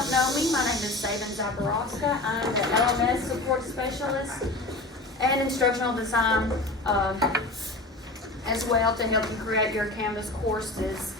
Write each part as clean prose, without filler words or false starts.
don't know me, my name is Sabine Zabarovska. I'm the LMS support specialist and instructional design as well to help you create your Canvas courses,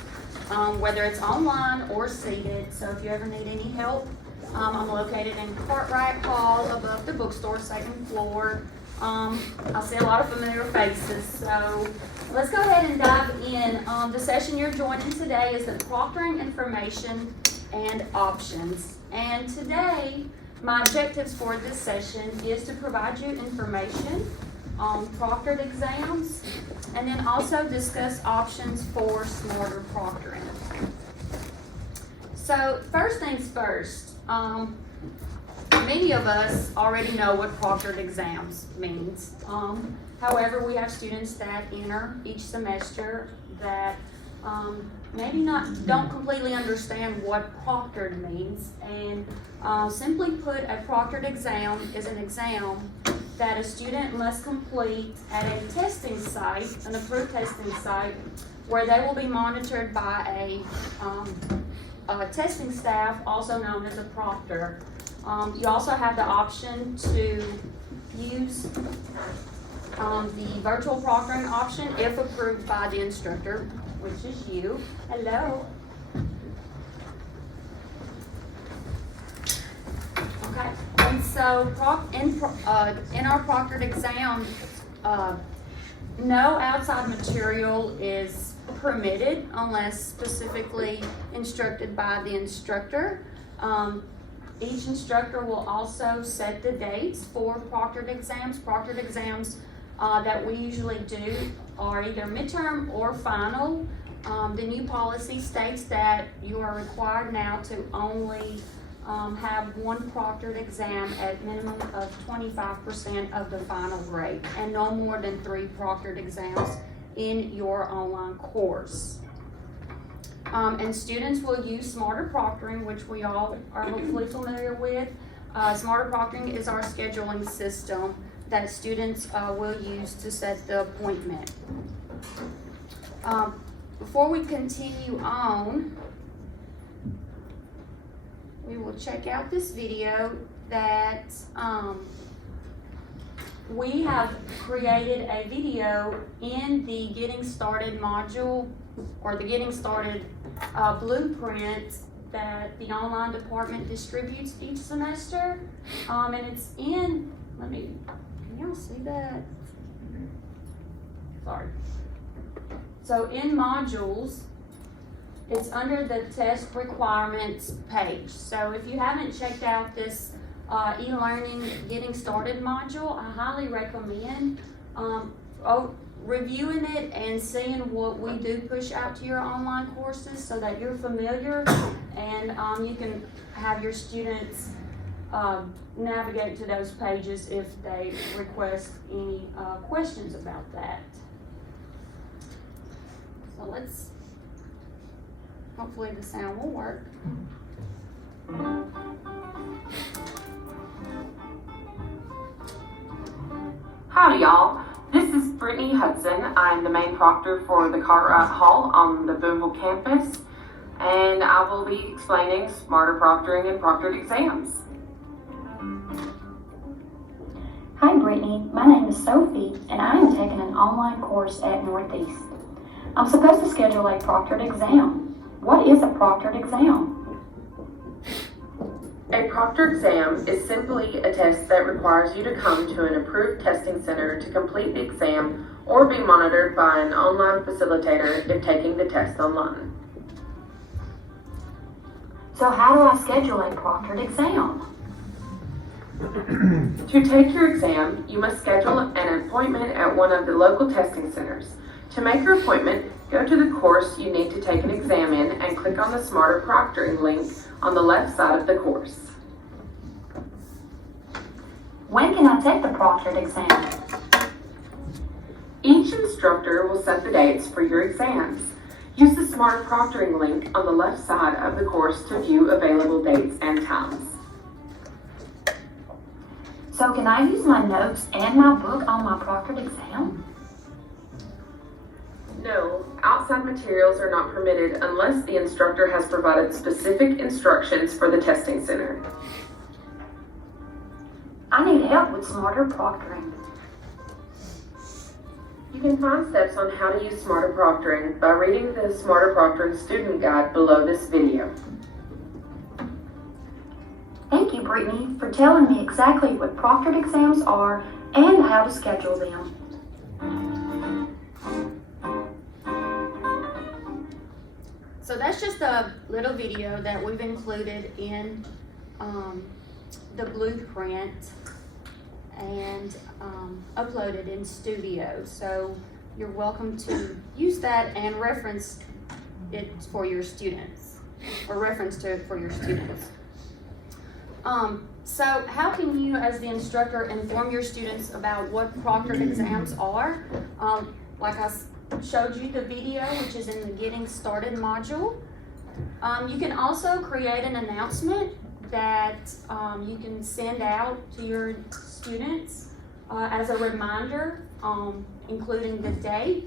whether it's online or seated. So if you ever need any help, I'm located in Cartwright Hall above the bookstore, second floor. I see a lot of familiar faces, so let's go ahead and dive in. The session you're joining today is the Proctoring Information and Options. And today, my objectives for this session is to provide you information on proctored exams, and then also discuss options for smarter proctoring. So first things first, many of us already know what proctored exams means. However, we have students that enter each semester that maybe don't completely understand what proctored means. And simply put, a proctored exam is an exam that a student must complete at a testing site, an approved testing site, where they will be monitored by a testing staff, also known as a proctor. You also have the option to use the virtual proctoring option if approved by the instructor, which is you. Hello. Okay, and so in our proctored exam, no outside material is permitted unless specifically instructed by the instructor. Each instructor will also set the dates for proctored exams. Proctored exams that we usually do are either midterm or final. The new policy states that you are required now to only have one proctored exam at minimum of 25% of the final grade, and no more than 3 proctored exams in your online course. And students will use Smarter Proctoring, which we all are hopefully familiar with. Smarter Proctoring is our scheduling system that students will use to set the appointment. Before we continue on, we will check out this video that we have created a video in the Getting Started module, or the Getting Started blueprint that the online department distributes each semester. And it's in, can y'all see that? Sorry. So in modules, it's under the test requirements page. So if you haven't checked out this e-learning Getting Started module, I highly recommend reviewing it and seeing what we do push out to your online courses so that you're familiar, and you can have your students navigate to those pages if they request any questions about that. So hopefully the sound will work. Howdy y'all, this is Brittany Hudson. I'm the main proctor for the Cartwright Hall on the Boonville campus, and I will be explaining smarter proctoring and proctored exams. Hi Brittany, my name is Sophie, and I am taking an online course at Northeast. I'm supposed to schedule a proctored exam. What is a proctored exam? A proctored exam is simply a test that requires you to come to an approved testing center to complete the exam or be monitored by an online facilitator if taking the test online. So how do I schedule a proctored exam? To take your exam, you must schedule an appointment at one of the local testing centers. To make your appointment, go to the course you need to take an exam in and click on the Smarter Proctoring link on the left side of the course. When can I take the proctored exam? Each instructor will set the dates for your exams. Use the Smarter Proctoring link on the left side of the course to view available dates and times. So can I use my notes and my book on my proctored exam? No, outside materials are not permitted unless the instructor has provided specific instructions for the testing center. I need help with smarter proctoring. You can find steps on how to use Smarter Proctoring by reading the Smarter Proctoring student guide below this video. Thank you, Brittany, for telling me exactly what proctored exams are and how to schedule them. So that's just a little video that we've included in the blueprint and uploaded in Studio. So you're welcome to use that and reference it for your students, or reference to it for your students. So how can you, as the instructor, inform your students about what proctored exams are? Like I showed you the video, which is in the Getting Started module. You can also create an announcement that you can send out to your students as a reminder, including the date,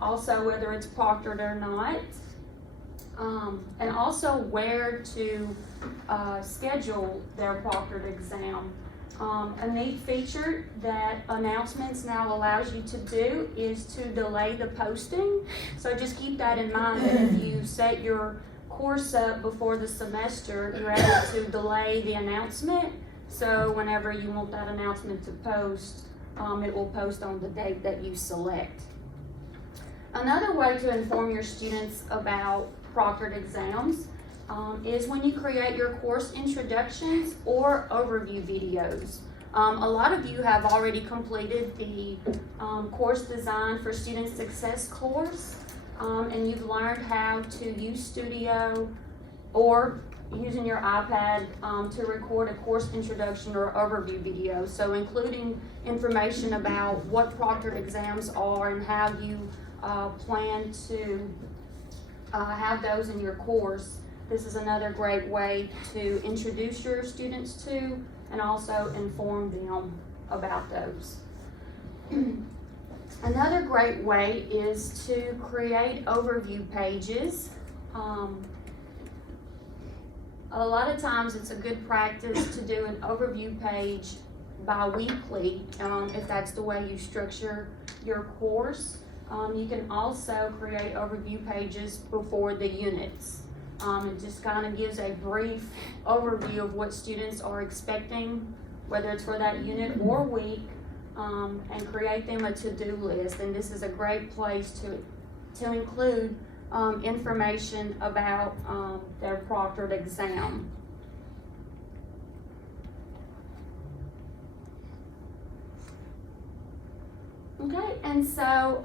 also whether it's proctored or not, and also where to schedule their proctored exam. A neat feature that announcements now allows you to do is to delay the posting. So just keep that in mind, that if you set your course up before the semester, you're able to delay the announcement. So whenever you want that announcement to post, it will post on the date that you select. Another way to inform your students about proctored exams is when you create your course introductions or overview videos. A lot of you have already completed the course design for student success course, and you've learned how to use Studio or using your iPad to record a course introduction or overview video. So including information about what proctored exams are and how you plan to have those in your course. This is another great way to introduce your students to and also inform them about those. Another great way is to create overview pages. A lot of times it's a good practice to do an overview page bi-weekly if that's the way you structure your course. You can also create overview pages before the units. It just kind of gives a brief overview of what students are expecting, whether it's for that unit or week, and create them a to-do list. And this is a great place to include information about their proctored exam. Okay, and so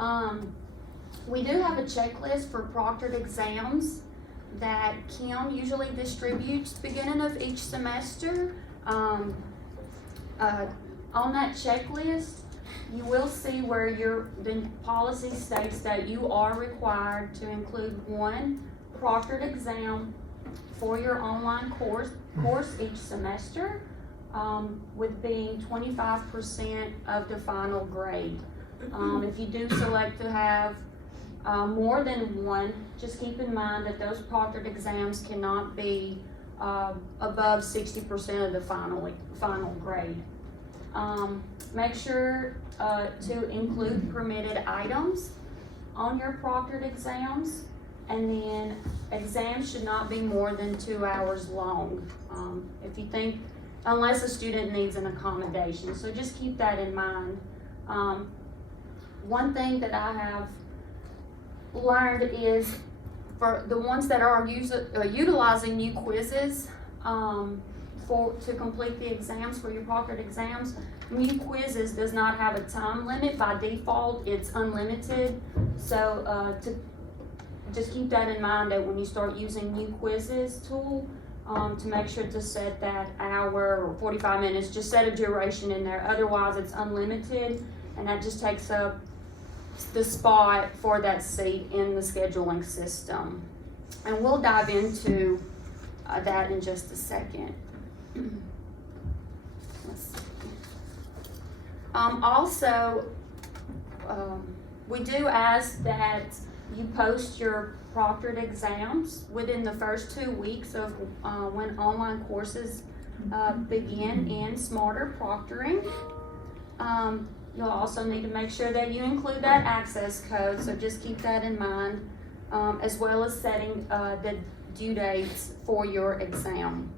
we do have a checklist for proctored exams that Kim usually distributes at the beginning of each semester. On that checklist, you will see where the policy states that you are required to include one proctored exam for your online course each semester, with being 25% of the final grade. If you do select to have more than one, just keep in mind that those proctored exams cannot be above 60% of the final grade. Make sure to include permitted items on your proctored exams, and then exams should not be more than 2 hours long. If you think, unless a student needs an accommodation, so just keep that in mind. One thing that I have learned is for the ones that are utilizing new quizzes to complete the exams for your proctored exams, new quizzes does not have a time limit. By default, it's unlimited. So to just keep that in mind, that when you start using new quizzes tool, to make sure to set that hour or 45 minutes, just set a duration in there. Otherwise, it's unlimited, and that just takes up the spot for that seat in the scheduling system. And we'll dive into that in just a second. Let's see. Also, we do ask that you post your proctored exams within the first 2 weeks of when online courses begin in Smarter Proctoring. You'll also need to make sure that you include that access code, so just keep that in mind, as well as setting the due dates for your exam.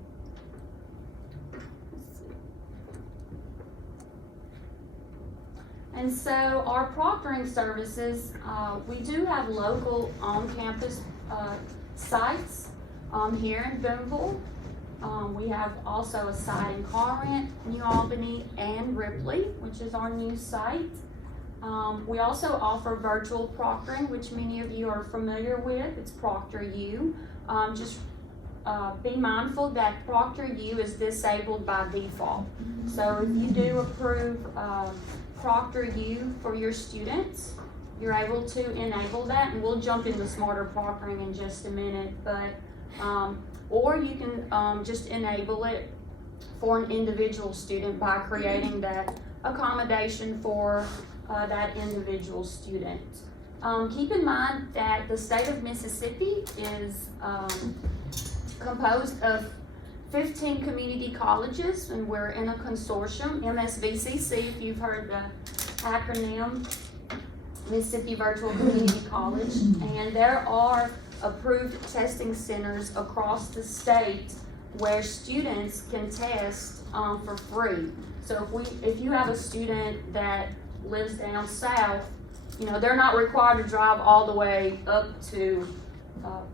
And so our proctoring services, we do have local on-campus sites here in Boonville. We have also a site in Corinth, New Albany, and Ripley, which is our new site. We also offer virtual proctoring, which many of you are familiar with. It's Proctoru. Just be mindful that Proctoru is disabled by default. So if you do approve Proctoru for your students, you're able to enable that, and we'll jump into Smarter Proctoring in just a minute, but or you can just enable it for an individual student by creating that accommodation for that individual student. Keep in mind that the state of Mississippi is composed of 15 community colleges, and we're in a consortium, MSVCC, if you've heard the acronym, Mississippi Virtual Community College, and there are approved testing centers across the state where students can test for free. So if you have a student that lives down south, you know, they're not required to drive all the way up to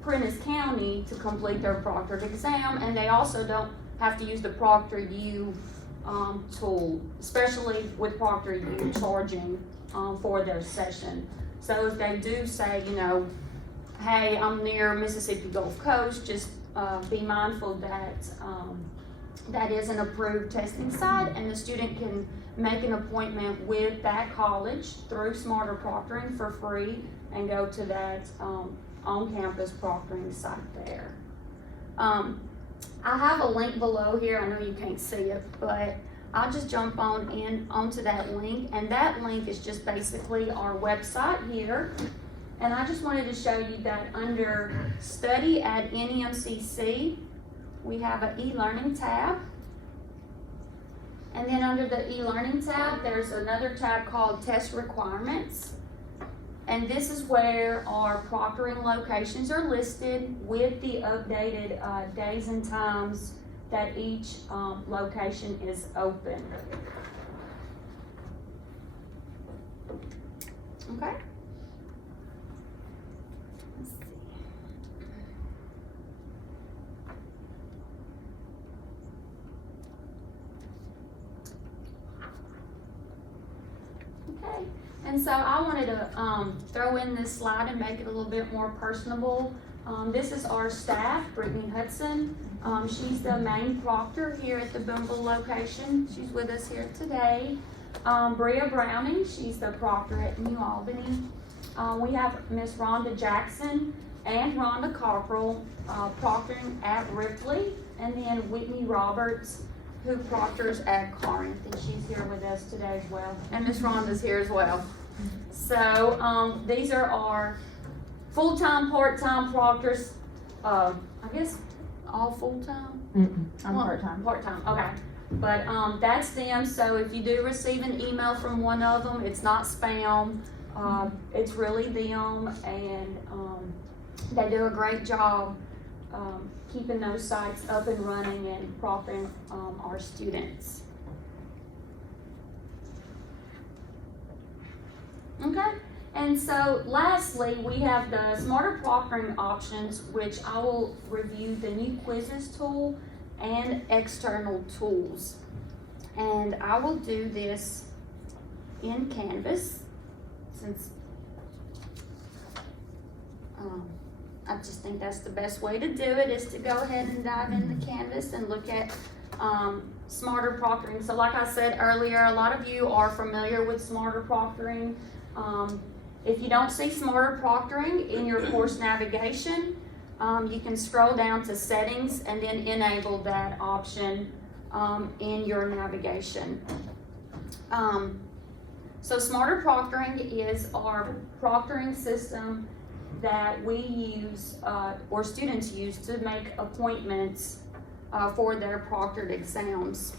Prentice County to complete their proctored exam, and they also don't have to use the Proctoru tool, especially with Proctoru charging for their session. So if they do say, you know, hey, I'm near Mississippi Gulf Coast, just be mindful that that is an approved testing site, and the student can make an appointment with that college through Smarter Proctoring for free and go to that on-campus proctoring site there. I have a link below here. I know you can't see it, but I'll just jump onto that link, and that link is just basically our website here. And I just wanted to show you that under Study at NEMCC, we have an e-learning tab. And then under the e-learning tab, there's another tab called Test Requirements. And this is where our proctoring locations are listed with the updated days and times that each location is open. Okay. Let's see. Okay. And so I wanted to throw in this slide and make it a little bit more personable. This is our staff, Brittany Hudson. She's the main proctor here at the Boonville location. She's with us here today. Bria Browning, she's the proctor at New Albany. We have Miss Rhonda Jackson and Rhonda Cockrell proctoring at Ripley, and then Whitney Roberts, who proctors at Corinth, and she's here with us today as well. And Miss Rhonda's here as well. So these are our full-time, part-time proctors. I guess all full-time? I'm part-time. Part-time, okay. But that's them, so if you do receive an email from one of them, it's not spam. It's really them, and they do a great job keeping those sites up and running and proctoring our students. Okay, and so lastly, we have the Smarter Proctoring options, which I will review the new quizzes tool and external tools. And I will do this in Canvas, since I just think that's the best way to do it, is to go ahead and dive into Canvas and look at Smarter Proctoring. So like I said earlier, a lot of you are familiar with Smarter Proctoring. If you don't see Smarter Proctoring in your course navigation, you can scroll down to Settings and then enable that option in your navigation. So Smarter Proctoring is our proctoring system that we use, or students use to make appointments for their proctored exams.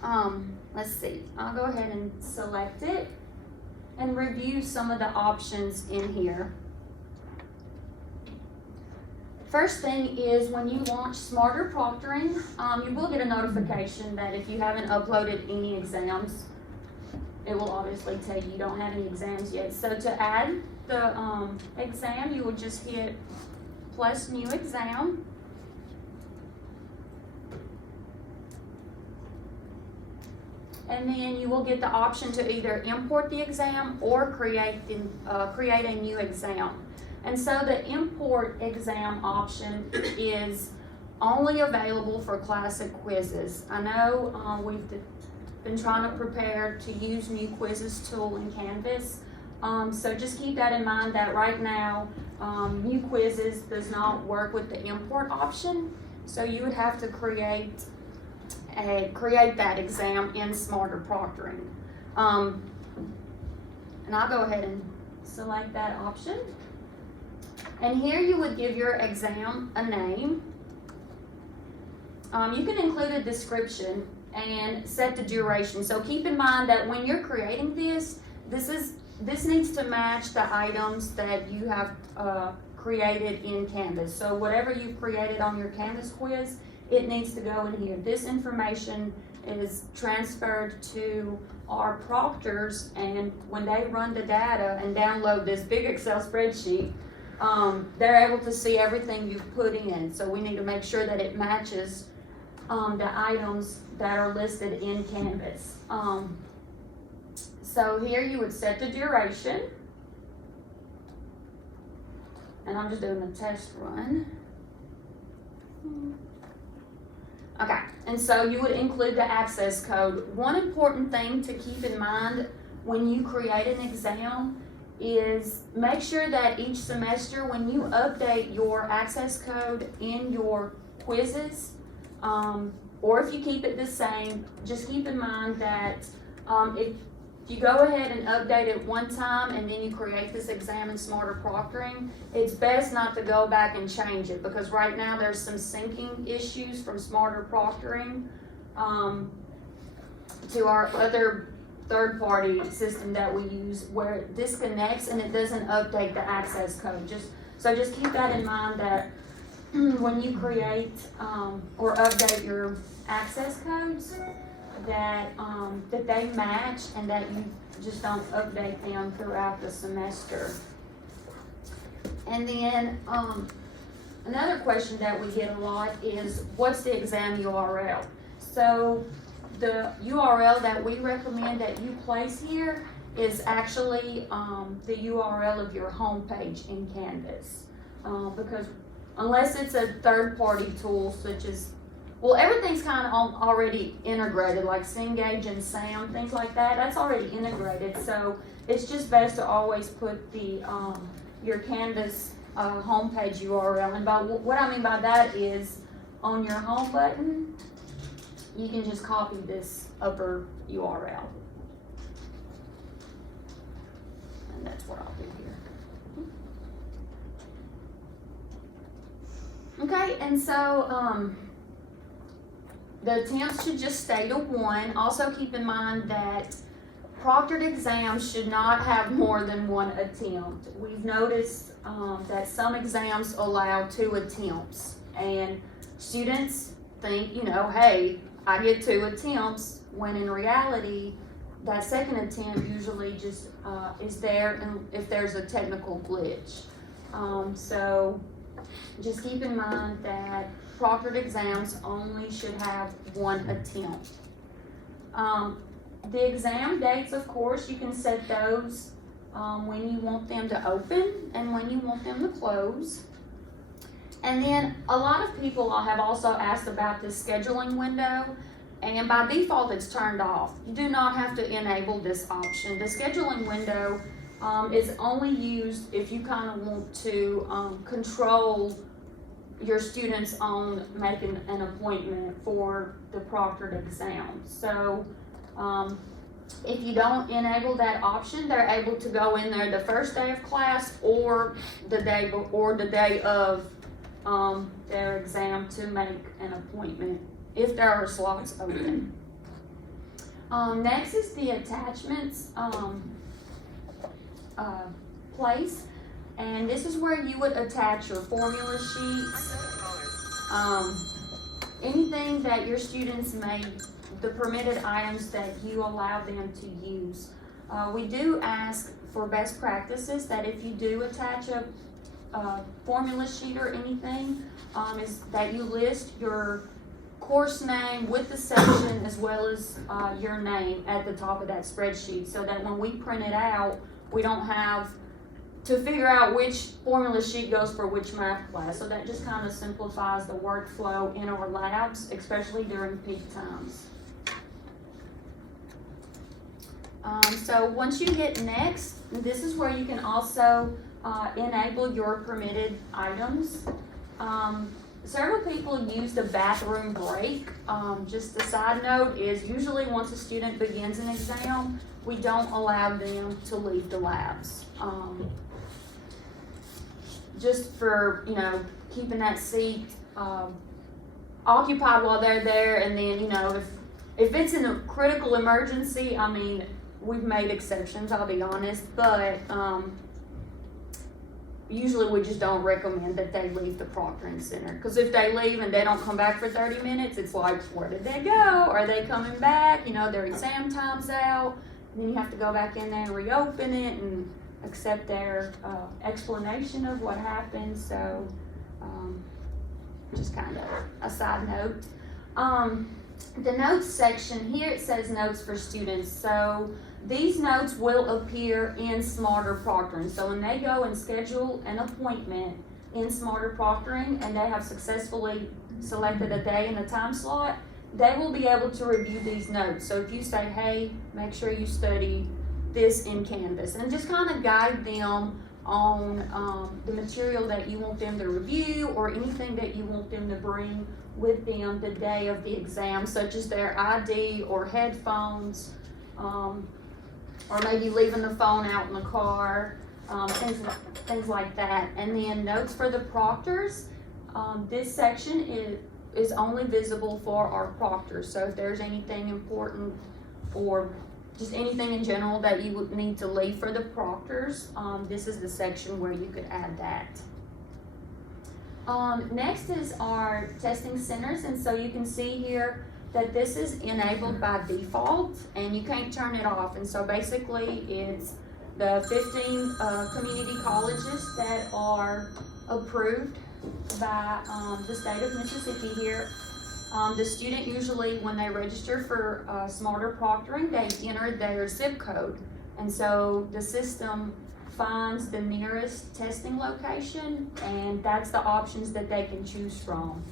Let's see, I'll go ahead and select it and review some of the options in here. First thing is when you launch Smarter Proctoring, you will get a notification that if you haven't uploaded any exams, it will obviously tell you don't have any exams yet. So to add the exam, you will just hit plus new exam. And then you will get the option to either import the exam or create a new exam. And so the import exam option is only available for classic quizzes. I know we've been trying to prepare to use new quizzes tool in Canvas. So just keep that in mind that right now, new quizzes does not work with the import option. So you would have to create that exam in Smarter Proctoring. And I'll go ahead and select that option. And here you would give your exam a name. You can include a description and set the duration. So keep in mind that when you're creating this needs to match the items that you have created in Canvas. So whatever you've created on your Canvas quiz, it needs to go in here. This information is transferred to our proctors, and when they run the data and download this big Excel spreadsheet, they're able to see everything you've put in. So we need to make sure that it matches the items that are listed in Canvas. So here you would set the duration, and I'm just doing a test run. Okay, and so you would include the access code. One important thing to keep in mind when you create an exam is make sure that each semester when you update your access code in your quizzes, or if you keep it the same, just keep in mind that if you go ahead and update it one time and then you create this exam in Smarter Proctoring, it's best not to go back and change it, because right now there's some syncing issues from Smarter Proctoring to our other third-party system that we use, where it disconnects and it doesn't update the access code. So just keep that in mind, that when you create or update your access codes, that they match and that you just don't update them throughout the semester. And then another question that we get a lot is, what's the exam URL? So the URL that we recommend that you place here is actually the URL of your homepage in Canvas, because unless it's a third-party tool such as, well, everything's kind of already integrated, like Cengage and SAM, things like that. That's already integrated, so it's just best to always put the your Canvas homepage URL. And by what I mean by that is, on your home button, you can just copy this upper URL, and that's what I'll do here. Okay, and so the attempts should just stay to 1. Also keep in mind that proctored exams should not have more than 1 attempt. We've noticed that some exams allow 2 attempts, and students think, hey, I get 2 attempts, when in reality, that second attempt usually just is there and if there's a technical glitch. So just keep in mind that proctored exams only should have 1 attempt. The exam dates, of course, you can set those when you want them to open and when you want them to close. And then a lot of people have also asked about this scheduling window, and by default it's turned off. You do not have to enable this option. The scheduling window is only used if you kind of want to control your students on making an appointment for the proctored exam. So If you don't enable that option, they're able to go in there the first day of class or the day of their exam to make an appointment if there are slots open. Next is the attachments place, and this is where you would attach your formula sheets, anything that your students may, the permitted items that you allow them to use. We do ask for best practices that if you do attach a formula sheet or anything, is that you list your course name with the section as well as your name at the top of that spreadsheet, so that when we print it out, we don't have to figure out which formula sheet goes for which math class. So that just kind of simplifies the workflow in our labs, especially during peak times. So once you hit next, this is where you can also enable your permitted items. Several people use the bathroom break. Just a side note is usually once a student begins an exam, we don't allow them to leave the labs. Just for, keeping that seat occupied while they're there, and then, if it's in a critical emergency, I mean, we've made exceptions, I'll be honest, but usually we just don't recommend that they leave the proctoring center, because if they leave and they don't come back for 30 minutes, it's like, where did they go? Are they coming back? Their exam time's out, and then you have to go back in there and reopen it and accept their explanation of what happened. So just kind of a side note. The notes section here, it says notes for students. So these notes will appear in Smarter Proctoring. So when they go and schedule an appointment in Smarter Proctoring and they have successfully selected a day and a time slot, they will be able to review these notes. So if you say, hey, make sure you study this in Canvas, and just kind of guide them on the material that you want them to review, or anything that you want them to bring with them the day of the exam, such as their ID or headphones, or maybe leaving the phone out in the car, things like that. And then notes for the proctors. This section is only visible for our proctors. So if there's anything important or just anything in general that you would need to leave for the proctors, this is the section where you could add that. Next is our testing centers, and so you can see here that this is enabled by default and you can't turn it off. And so basically it's the 15 community colleges that are approved by the state of Mississippi here. The student usually, when they register for Smarter Proctoring, they enter their zip code. And so the system finds the nearest testing location, and that's the options that they can choose from.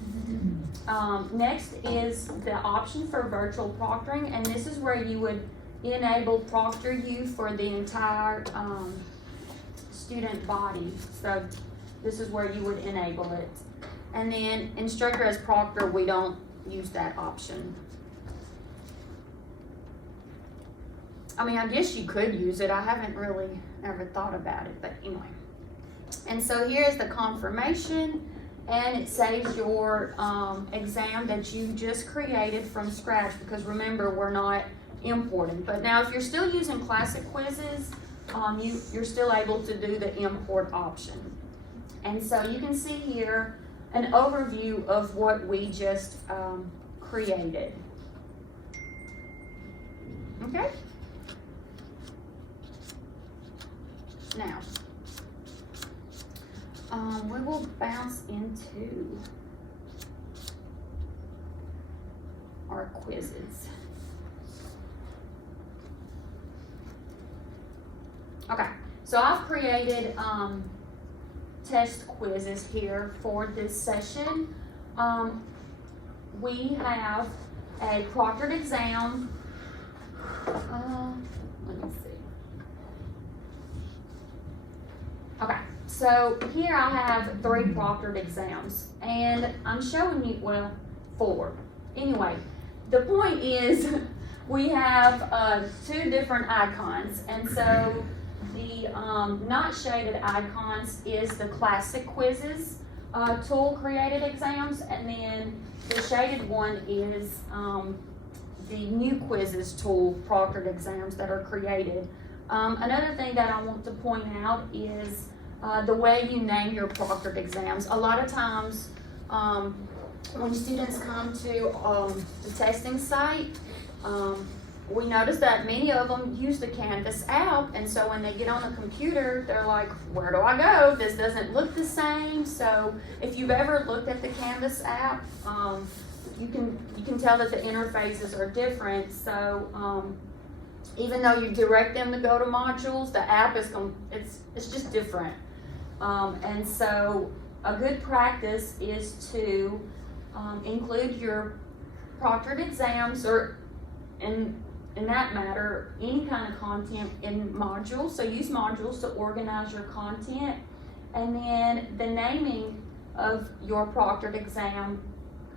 Next is the option for virtual proctoring, and this is where you would enable ProctorU for the entire student body. So this is where you would enable it. And then instructor as proctor, we don't use that option. I mean, I guess you could use it. I haven't really ever thought about it, but anyway. And so here's the confirmation, and it saves your exam that you just created from scratch, because remember, we're not importing. But now if you're still using classic quizzes, you're still able to do the import option. And so you can see here an overview of what we just created. Okay? Now, we will bounce into our quizzes. Okay, so I've created test quizzes here for this session. We have a proctored exam. Let me see. Okay, so here I have 3 proctored exams, and I'm showing you, well, 4. Anyway, the point is we have two different icons, and so the not shaded icons is the classic quizzes tool created exams, and then the shaded one is the new quizzes tool proctored exams that are created. Another thing that I want to point out is the way you name your proctored exams. A lot of times when students come to the testing site, we notice that many of them use the Canvas app, and so when they get on the computer, they're like, where do I go? This doesn't look the same. So if you've ever looked at the Canvas app, you can tell that the interfaces are different. So even though you direct them to go to modules, the app is it's just different. And so a good practice is to include your proctored exams, or in that matter, any kind of content in modules. So use modules to organize your content. And then the naming of your proctored exam,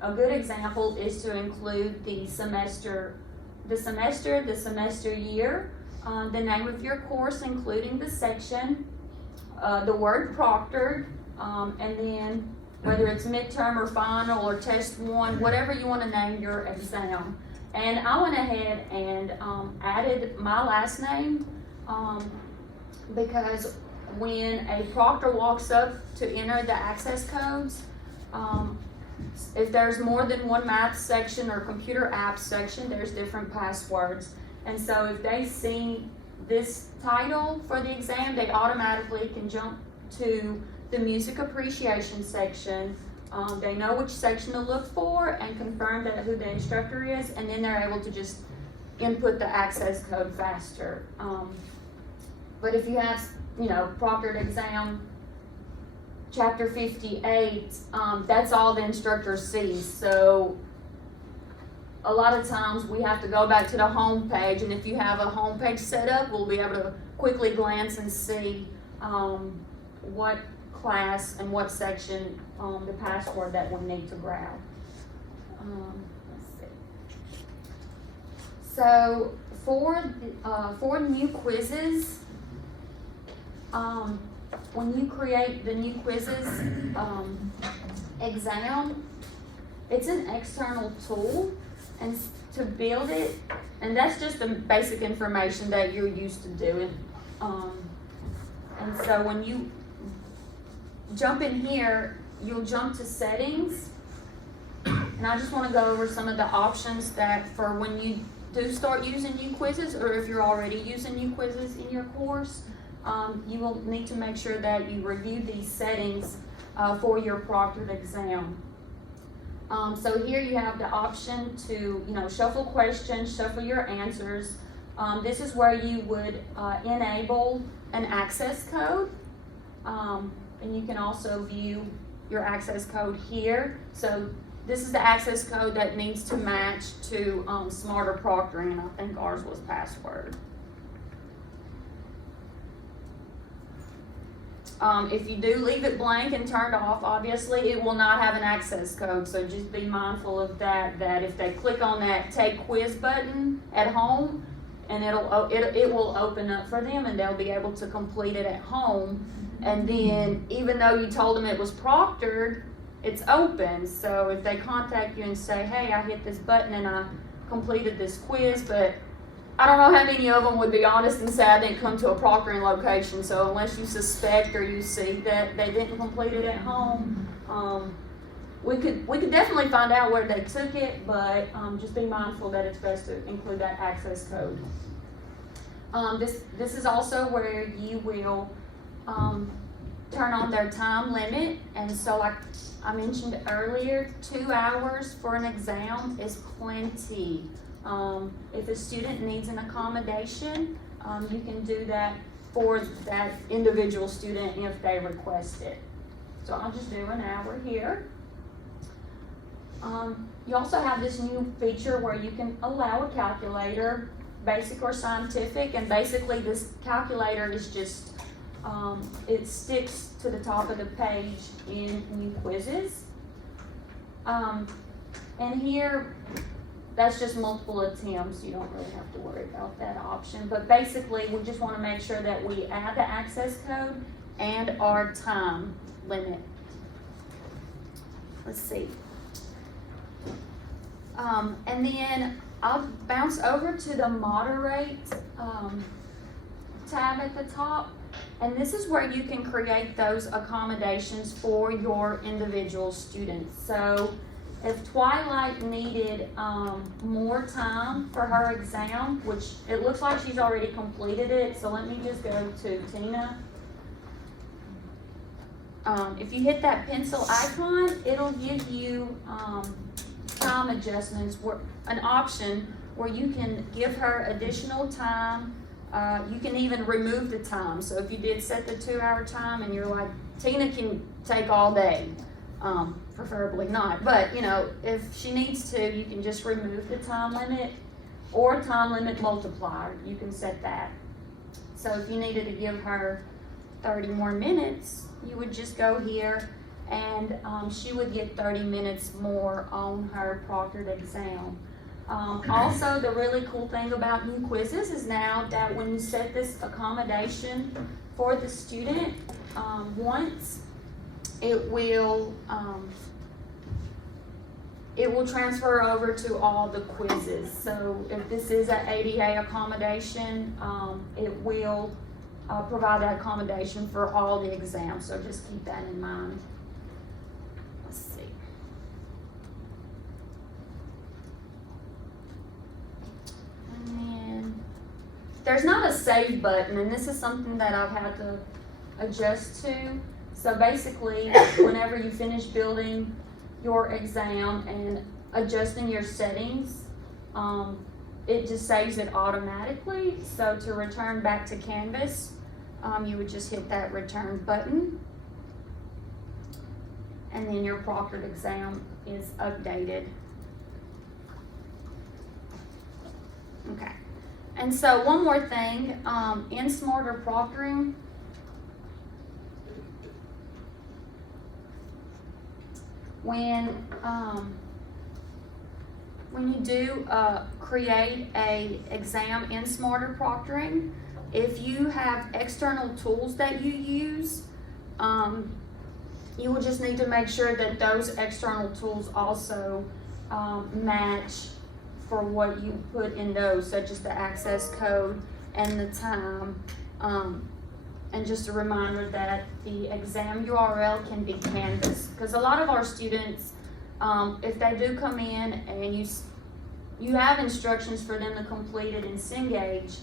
a good example is to include the semester year, the name of your course, including the section, the word proctored, and then whether it's midterm or final or test one, whatever you want to name your exam. And I went ahead and added my last name because when a proctor walks up to enter the access codes, if there's more than one math section or computer apps section, there's different passwords. And so if they see this title for the exam, they automatically can jump to the music appreciation section. They know which section to look for and confirm that who the instructor is, and then they're able to just input the access code faster. But if you have, proctored exam, chapter 58, that's all the instructor sees. So a lot of times we have to go back to the home page, and if you have a home page set up, we'll be able to quickly glance and see what class and what section, the password that we need to grab. Let's see. So for new quizzes, when you create the new quizzes exam, it's an external tool, and to build it, and that's just the basic information that you're used to doing. And so when you jump in here, you'll jump to settings, and I just want to go over some of the options that for when you do start using new quizzes, or if you're already using new quizzes in your course, you will need to make sure that you review these settings for your proctored exam. So here you have the option to shuffle questions, shuffle your answers. This is where you would enable an access code. And you can also view your access code here. So this is the access code that needs to match to Smarter Proctoring, and I think ours was password. If you do leave it blank and turned off, obviously it will not have an access code, so just be mindful of that, that if they click on that Take Quiz button at home, and it will open up for them, and they'll be able to complete it at home. And then even though you told them it was proctored, it's open. So if they contact you and say, hey, I hit this button and I completed this quiz, but I don't know how many of them would be honest and say I didn't come to a proctoring location. So unless you suspect or you see that they didn't complete it at home, we could definitely find out where they took it, but just be mindful that it's best to include that access code. This is also where you will turn on their time limit, and so like I mentioned earlier, 2 hours for an exam is plenty. If a student needs an accommodation, you can do that for that individual student if they request it. So I'll just do an hour here. You also have this new feature where you can allow a calculator, basic or scientific, and basically this calculator is just it sticks to the top of the page in new quizzes. And here that's just multiple attempts. You don't really have to worry about that option. But basically, we just want to make sure that we add the access code and our time limit. Let's see. And then I'll bounce over to the moderate tab at the top. And this is where you can create those accommodations for your individual students. So if Twilight needed more time for her exam, which it looks like she's already completed it, so let me just go to Tina. If you hit that pencil icon, it'll give you time adjustments, an option where you can give her additional time. You can even remove the time. So if you did set the 2-hour time and you're like, Tina can take all day, preferably not. But you know, if she needs to, you can just remove the time limit or time limit multiplier. You can set that. So if you needed to give her 30 more minutes, you would just go here and she would get 30 minutes more on her proctored exam. Also, the really cool thing about new quizzes is now that when you set this accommodation for the student once, it will transfer over to all the quizzes. So if this is an ADA accommodation, it will provide that accommodation for all the exams. So just keep that in mind. Let's see. And then there's not a save button, and this is something that I've had to adjust to. So basically, whenever you finish building your exam and adjusting your settings, it just saves it automatically. So to return back to Canvas, you would just hit that return button, and then your proctored exam is updated. Okay, and so one more thing, in Smarter Proctoring, when you do create a exam in Smarter Proctoring, if you have external tools that you use, you will just need to make sure that those external tools also match for what you put in those, such as the access code and the time. And just a reminder that the exam URL can be Canvas, because a lot of our students, if they do come in and you have instructions for them to complete it in Cengage,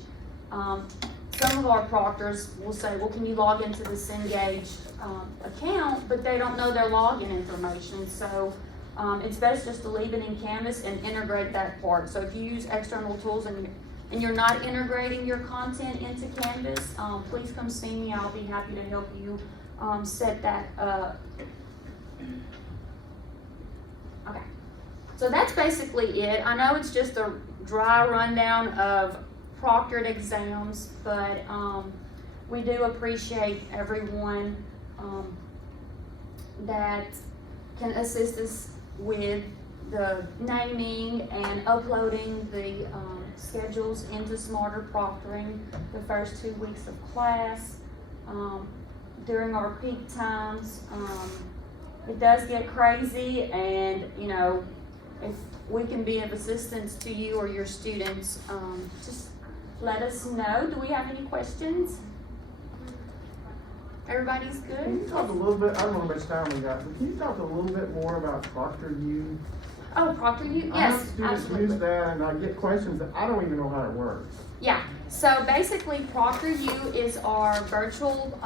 some of our proctors will say, well, can you log into the Cengage account, but they don't know their login information. So it's best just to leave it in Canvas and integrate that part. So if you use external tools and you're not integrating your content into Canvas, please come see me. I'll be happy to help you set that up. Okay, so that's basically it. I know it's just a dry rundown of proctored exams, but we do appreciate everyone that can assist us with the naming and uploading the schedules into Smarter Proctoring the first 2 weeks of class. During our peak times, it does get crazy, and you know, if we can be of assistance to you or your students, just let us know. Do we have any questions? Everybody's good? Can you talk a little bit, I don't know how much time we got, but can you talk a little bit more about Proctoru? Oh, Proctoru? I have Yes, students absolutely. use that and I get questions that I don't even know how it works. Yeah, so basically Proctoru is our virtual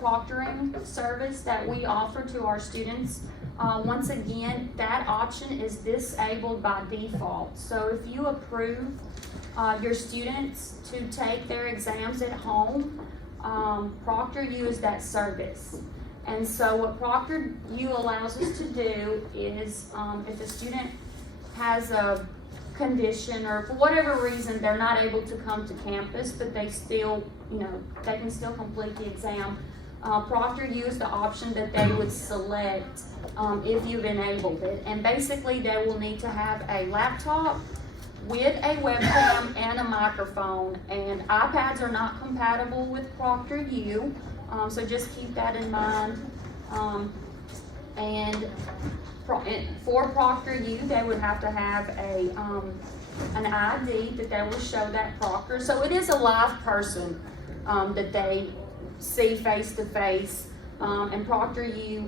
proctoring service that we offer to our students. Once again, that option is disabled by default. So if you approve your students to take their exams at home, Proctoru is that service. And so what Proctoru allows us to do is, if a student has a condition or for whatever reason they're not able to come to campus, but they still, you know, they can still complete the exam, Proctor used the option that they would select if you've enabled it. And basically, they will need to have a laptop with a webcam and a microphone. And iPads are not compatible with Proctoru, so just keep that in mind. And for Proctoru, they would have to have an ID that they will show that proctor. So it is a live person that they see face to face. And Proctoru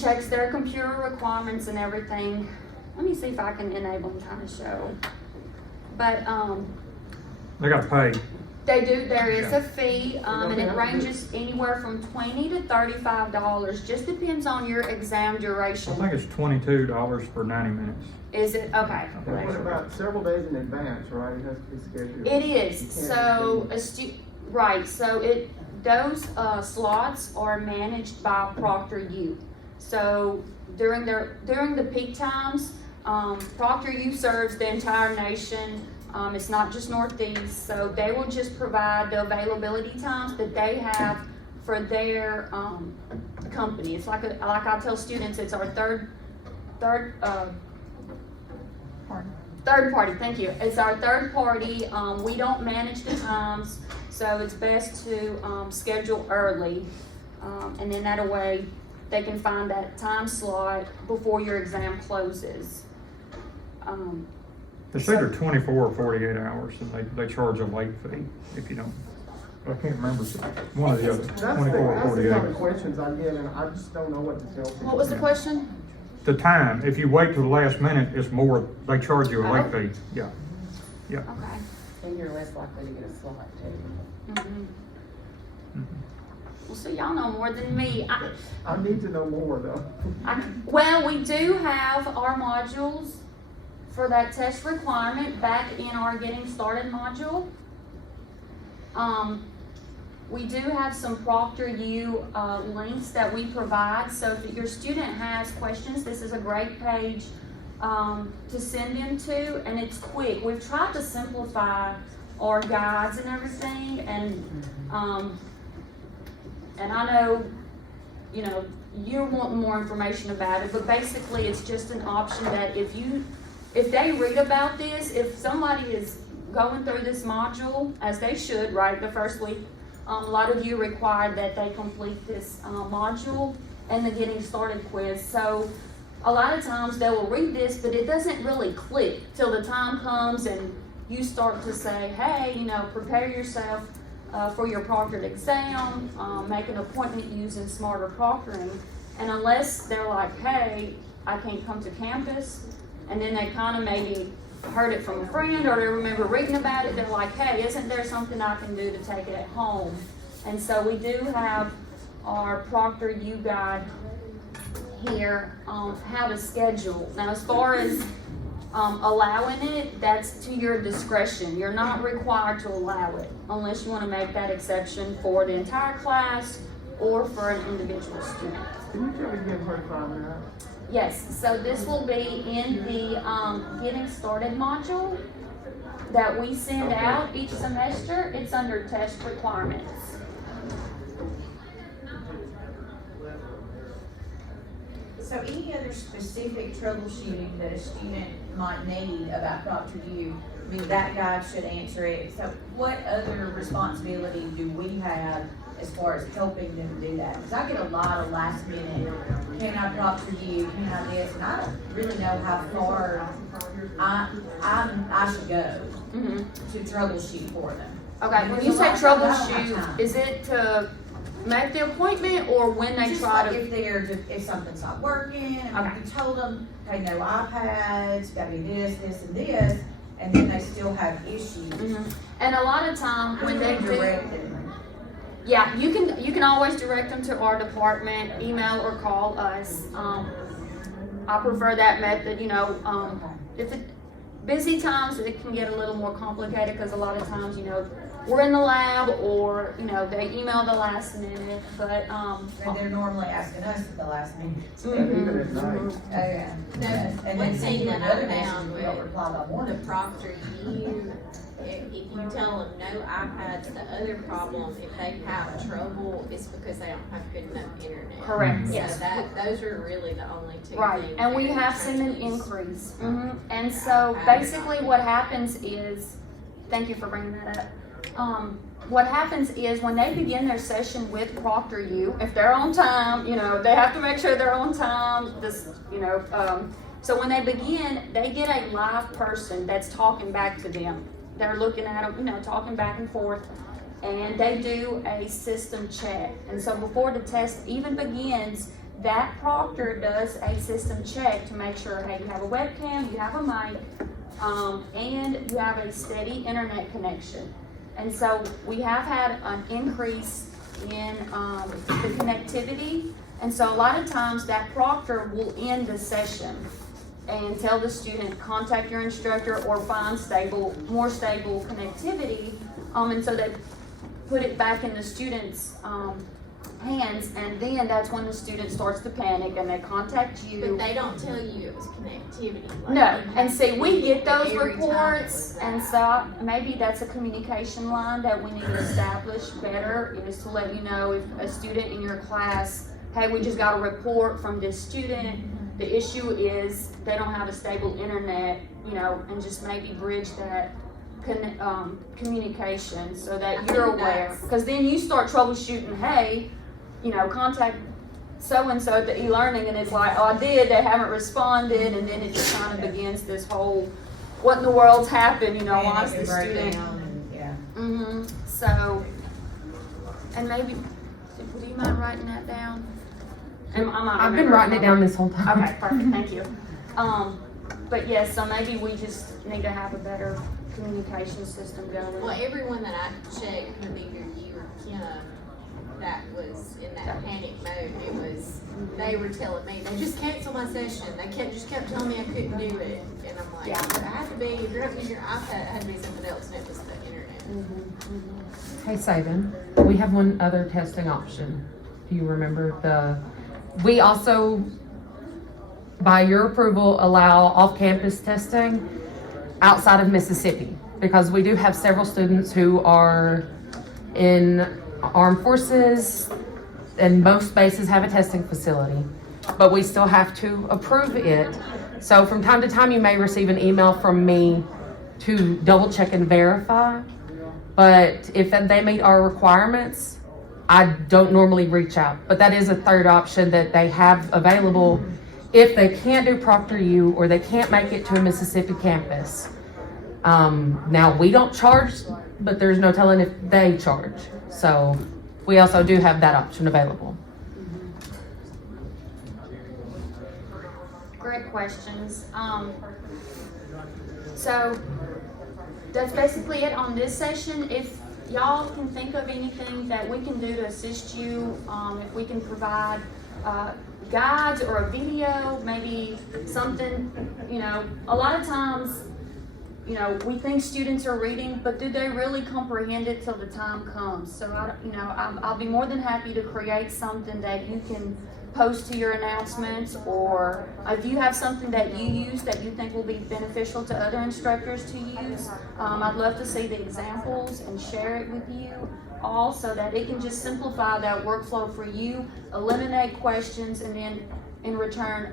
checks their computer requirements and everything. Let me see if I can enable and kind of show. But They gotta pay. they do, there is a fee, and it ranges anywhere from $20 to $35. Just depends on your exam I duration. think it's $22 for 90 minutes. Is it? Okay. And what about several days in advance, right? It has to be scheduled. It You is, can't so, just right, so those slots are managed by Proctoru. So during the peak times, Proctoru serves the entire nation. It's not just Northeast, so they will just provide the availability times that they have for their company. It's like I tell students, it's our third party, thank you. It's our third party. We don't manage the times, so it's best to schedule early. And then that way they can find that time slot before your exam closes. They say they're 24 or 48 hours, and they charge a late fee if you don't. I can't remember one of the other, That's 24 or the kind 48. of questions I get, and I just don't know what to tell people. What was the question? The time, if you wait till the last minute, it's more, they charge you a late fee. Yeah. Okay. And you're less likely to get a slot too. Mm-hmm. Well, so y'all know more than me. I need to know more, though. Well, we do have our modules for that test requirement back in our Getting Started module. We do have some Proctoru links that we provide. So if your student has questions, this is a great page to send them to, and it's quick. We've tried to simplify our guides and everything, and I know, you know, you want more information about it, but basically it's just an option that if they read about this, if somebody is going through this module, as they should, right, the first week, a lot of you require that they complete this module and the Getting Started quiz. So a lot of times they will read this, but it doesn't really click till the time comes and you start to say, hey, you know, prepare yourself for your proctored exam, make an appointment using smarter proctoring. And unless they're like, hey, I can't come to campus, and then they kind of maybe heard it from a friend or they remember reading about it, they're like, hey, isn't there something I can do to take it at home? And so we do have our Proctoru guide here on how to schedule. Now, as far as allowing it, that's to your discretion. You're not required to allow it unless you want to make that exception for the entire class or for an individual student. Can you tell me again, 35 minutes? Yes, so this will be in the Getting Started module that we send out each semester. It's under test requirements. So any other specific troubleshooting that a student might need about Proctoru, I mean, that guide should answer it. So what other responsibility do we have as far as helping them do that? Because I get a lot of last minute, can I Proctoru, can I this, and I don't really know how far I should go to troubleshoot for them. Okay, when you say troubleshoot, is it to make the appointment or when they Just try like to? if something's not working, I mean, Okay. you told them, okay, no iPads, gotta be this, and this, and then they still have issues. And a lot of time when they do, Direct them. yeah, you can always direct them to our department, email or call us. I prefer that method, you know, if it, busy times, it can get a little more complicated because a lot of times, you know, we're in the lab or, you know, they email the last minute, but, And they're normally asking us at the last minute. Even at night. Oh, yeah. And One then thing you that another I message, found we don't reply by the morning. Proctoru if you tell them no iPads, the other problem, if they have trouble, it's because they don't have good enough internet. Correct, So yes. those are really the only two Right, things. and we that have seen an changes. increase. And so basically what happens is, thank you for bringing that up. What happens is when they begin their session with Proctoru, if they're on time, they have to make sure they're on time. So when they begin, they get a live person that's talking back to them. They're looking at them, talking back and forth, and they do a system check. And so before the test even begins, that proctor does a system check to make sure, hey, you have a webcam, you have a mic, and you have a steady internet connection. And so we have had an increase in the connectivity. And so a lot of times that proctor will end the session and tell the student, contact your instructor or find more stable connectivity. And so they put it back in the student's hands, and then that's when the student starts to panic and they contact you. But they don't tell you it was connectivity. Like No, you and have see, to we get it those every time it reports, was and that. so maybe that's a communication line that we need to establish better, is to let you know if a student in your class, hey, we just got a report from this student, the issue is they don't have a stable internet, and just maybe bridge that communication so that I you're think aware. that's- Because then you start troubleshooting, hey, contact so-and-so at the e-learning, and it's like, oh, I did, they haven't responded, and then it just kind of begins this whole, what in the world's happened, why is the student? Yeah. So, and maybe, do you mind writing that down? I've been writing it down this whole time. Okay, perfect, thank you. But yes, so maybe we just need to have a better communication system going. Well, everyone that I checked, either you or Kim, that was in that panic mode, they were telling me, they just canceled my session. They just kept telling me I couldn't do it. And I'm like, Yeah. it had to be, if you're not using your iPad, it had to be something else, and it was the internet. Hey, Sabine, we have one other testing option. Do you remember we also, by your approval, allow off-campus testing outside of Mississippi, because we do have several students who are in armed forces, and most bases have a testing facility, but we still have to approve it. So from time to time, you may receive an email from me to double check and verify, but if they meet our requirements, I don't normally reach out. But that is a third option that they have available if they can't do Proctoru or they can't make it to a Mississippi campus. Now, we don't charge, but there's no telling if they charge. So we also do have that option available. Great questions. So that's basically it on this session. If y'all can think of anything that we can do to assist you, if we can provide guides or a video, maybe something, a lot of times, we think students are reading, but do they really comprehend it till the time comes? So, I'll be more than happy to create something that you can post to your announcements, or if you have something that you use that you think will be beneficial to other instructors to use, I'd love to see the examples and share it with you all so that it can just simplify that workflow for you, eliminate questions, and then in return,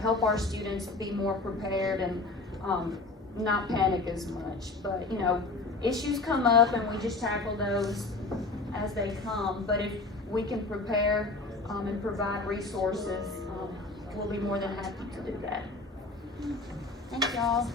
help our students be more prepared and not panic as much. But, issues come up and we just tackle those as they come. But if we can prepare and provide resources, we'll be more than happy to do that. Thank y'all.